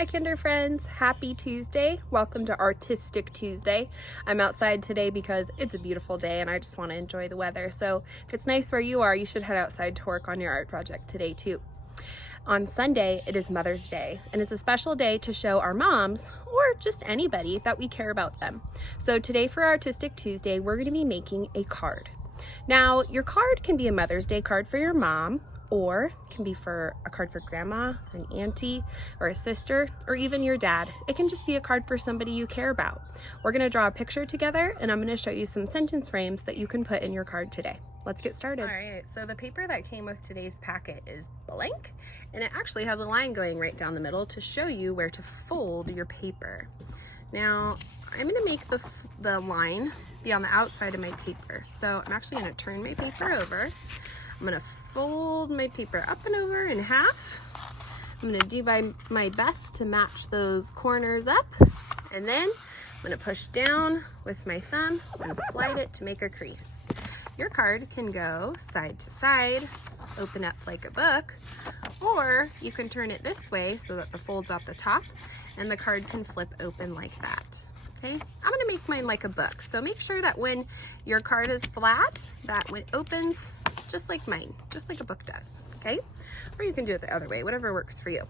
Hi Kinder friends, happy Tuesday. Welcome to Artistic Tuesday. I'm outside today because it's a beautiful day and I just want to enjoy the weather. So if it's nice where you are, you should head outside to work on your art project today too. On Sunday, it is Mother's Day, and it's a special day to show our moms, or just anybody, that we care about them. So today for Artistic Tuesday, we're going to be making a card. Now, your card can be a Mother's Day card for your mom, or it can be for a card for grandma, or an auntie, or a sister, or even your dad. It can just be a card for somebody you care about. We're going to draw a picture together, and I'm going to show you some sentence frames that you can put in your card today. Let's get started. All right, so the paper that came with today's packet is blank, and it actually has a line going right down the middle to show you where to fold your paper. Now, I'm going to make the line be on the outside of my paper. So I'm actually going to turn my paper over. I'm going to fold my paper up and over in half. I'm going to do my best to match those corners up, and then I'm going to push down with my thumb and slide it to make a crease. Your card can go side to side, open up like a book, or you can turn it this way so that the fold's at the top and the card can flip open like that. Okay, I'm gonna make mine like a book. So make sure that when your card is flat, that when it opens, just like mine, just like a book does, okay? Or you can do it the other way, whatever works for you.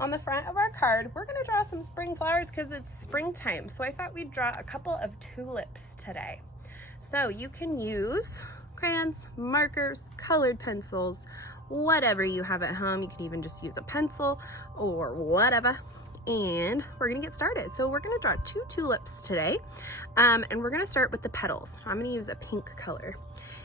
On the front of our card, we're gonna draw some spring flowers because it's springtime. So I thought we'd draw a couple of tulips today. So you can use crayons, markers, colored pencils, whatever you have at home. You can even just use a pencil or whatever. And we're gonna get started. So we're gonna draw 2 tulips today. And we're gonna start with the petals. I'm gonna use a pink color.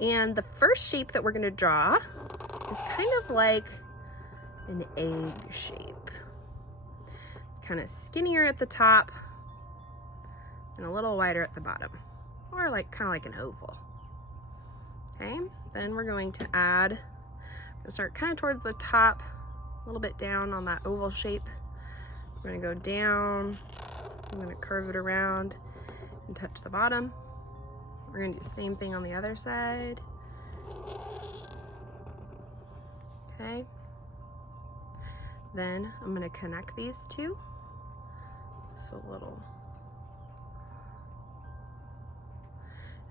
And the first shape that we're gonna draw is kind of like an egg shape. It's kind of skinnier at the top and a little wider at the bottom. Or like kind of like an oval. Okay, then we're going to start kind of towards the top, a little bit down on that oval shape. We're going to go down, I'm going to curve it around and touch the bottom. We're going to do the same thing on the other side. Okay, then I'm going to connect these two. It's a little.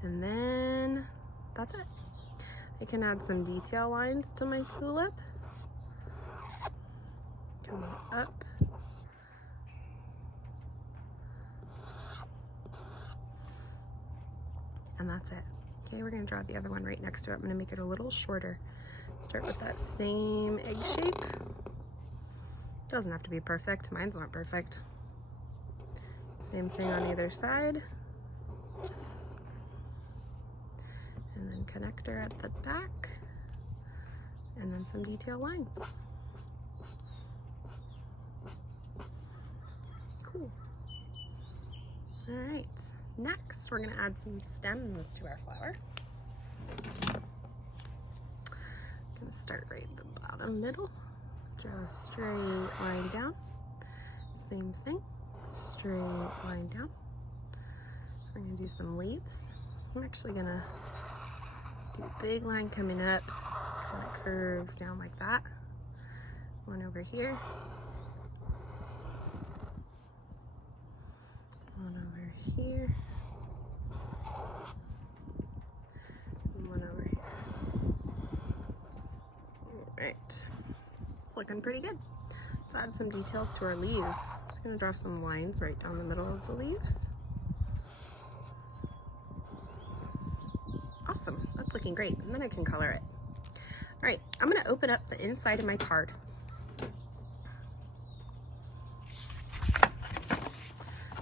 And then that's it. I can add some detail lines to my tulip. Come up. And that's it. Okay, we're gonna draw the other one right next to it. I'm gonna make it a little shorter. Start with that same egg shape. Doesn't have to be perfect. Mine's not perfect. Same thing on either side. And then connector at the back, and then some detail lines. Cool. All right, next we're gonna add some stems to our flower. Gonna start right at the bottom middle, draw a straight line down. Same thing, straight line down. We're gonna do some leaves. I'm actually gonna do a big line coming up, kind of curves down like that. One over here. One over here. And one over here. All right, it's looking pretty good. Let's add some details to our leaves. I'm just gonna draw some lines right down the middle of the leaves. Awesome, that's looking great. And then I can color it. All right, I'm gonna open up the inside of my card.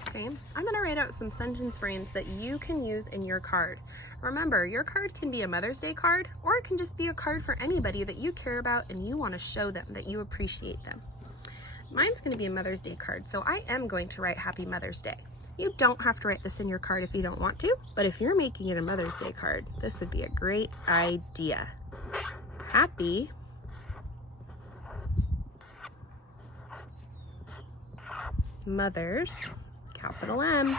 Okay, I'm gonna write out some sentence frames that you can use in your card. Remember, your card can be a Mother's Day card, or it can just be a card for anybody that you care about and you wanna show them that you appreciate them. Mine's gonna be a Mother's Day card, so I am going to write Happy Mother's Day. You don't have to write this in your card if you don't want to, but if you're making it a Mother's Day card, this would be a great idea. Happy Mother's, capital M,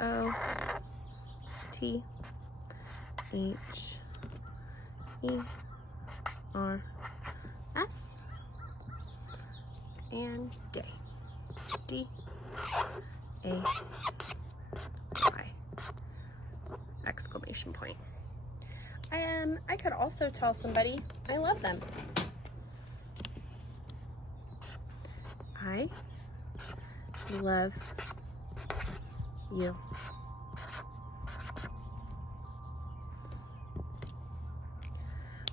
O, T, H, E, R, S, and day. D-A-Y. Exclamation point. I could also tell somebody I love them. I love you.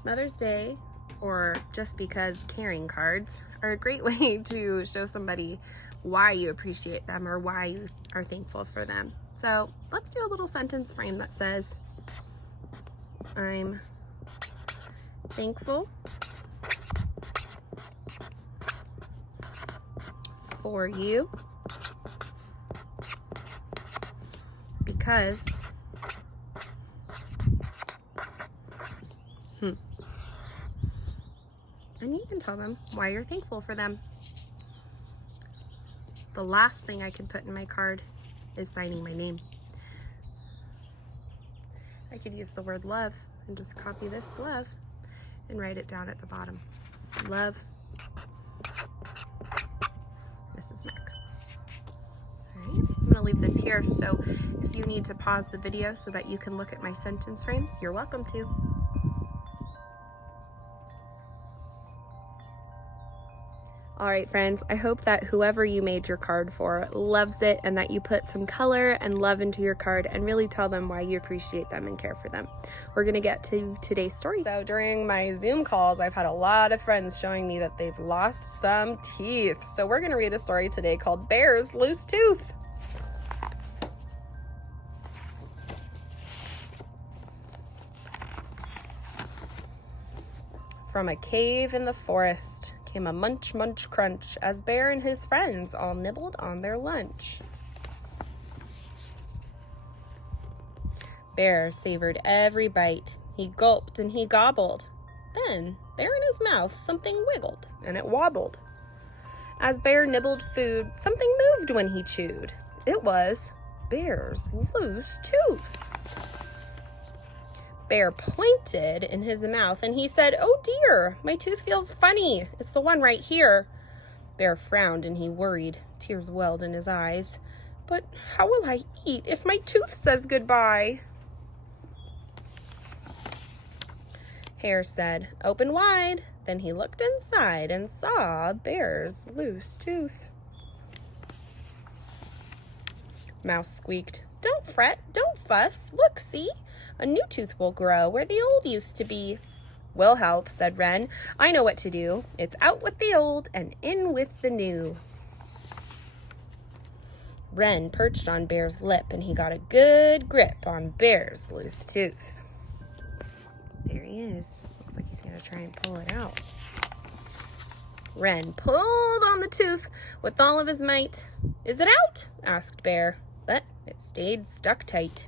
Mother's Day, or just because caring cards, are a great way to show somebody why you appreciate them or why you are thankful for them. So let's do a little sentence frame that says, I'm thankful for you because and you can tell them why you're thankful for them. The last thing I can put in my card is signing my name. I could use the word love and just copy this love and write it down at the bottom. Love, Mrs. Mack. All right, I'm gonna leave this here, so if you need to pause the video so that you can look at my sentence frames, you're welcome to. All right, friends, I hope that whoever you made your card for loves it and that you put some color and love into your card and really tell them why you appreciate them and care for them. We're gonna get to today's story. So during my Zoom calls, I've had a lot of friends showing me that they've lost some teeth. So we're gonna read a story today called Bear's Loose Tooth. From a cave in the forest came a munch, munch, crunch as Bear and his friends all nibbled on their lunch. Bear savored every bite. He gulped and he gobbled. Then, there in his mouth, something wiggled and it wobbled. As Bear nibbled food, something moved when he chewed. It was Bear's loose tooth. Bear pointed in his mouth and he said, "Oh dear, my tooth feels funny. It's the one right here." Bear frowned and he worried. Tears welled in his eyes. "But how will I eat if my tooth says goodbye?" Hare said, "Open wide." Then he looked inside and saw Bear's loose tooth. Mouse squeaked, "Don't fret, don't fuss. Look, see? A new tooth will grow where the old used to be." "We'll help," said Wren. "I know what to do. It's out with the old and in with the new." Wren perched on Bear's lip and he got a good grip on Bear's loose tooth. There he is. Looks like he's going to try and pull it out. Wren pulled on the tooth with all of his might. "Is it out?" asked Bear, but it stayed stuck tight.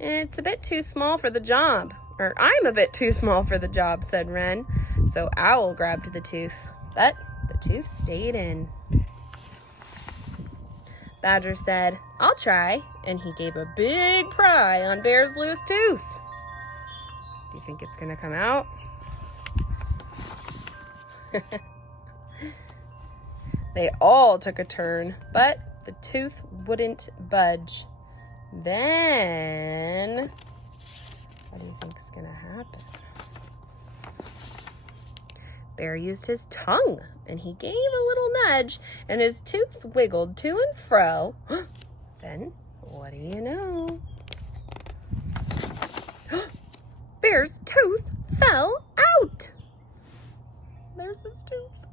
"It's a bit too small for the job." "Or I'm a bit too small for the job," said Wren. So Owl grabbed the tooth, but the tooth stayed in. Badger said, "I'll try," and he gave a big pry on Bear's loose tooth. Do you think it's gonna come out? They all took a turn, but the tooth wouldn't budge. Then, what do you think's gonna happen? Bear used his tongue and he gave a little nudge and his tooth wiggled to and fro. Then, what do you know? Bear's tooth fell out. There's his tooth.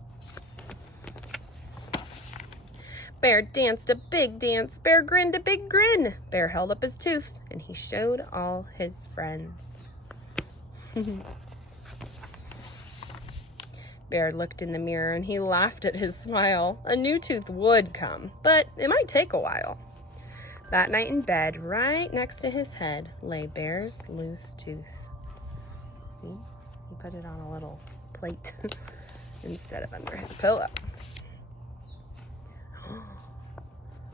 Bear danced a big dance. Bear grinned a big grin. Bear held up his tooth and he showed all his friends. Bear looked in the mirror and he laughed at his smile. A new tooth would come, but it might take a while. That night in bed, right next to his head, lay Bear's loose tooth. See? He put it on a little plate instead of under his pillow.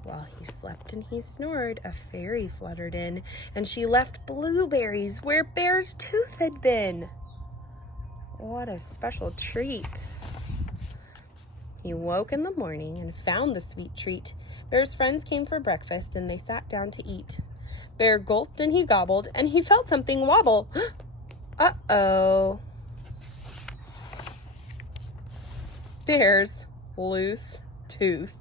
While he slept and he snored, a fairy fluttered in, and she left blueberries where Bear's tooth had been. What a special treat. He woke in the morning and found the sweet treat. Bear's friends came for breakfast, and they sat down to eat. Bear gulped and he gobbled, and he felt something wobble. Uh-oh. Bear's loose tooth.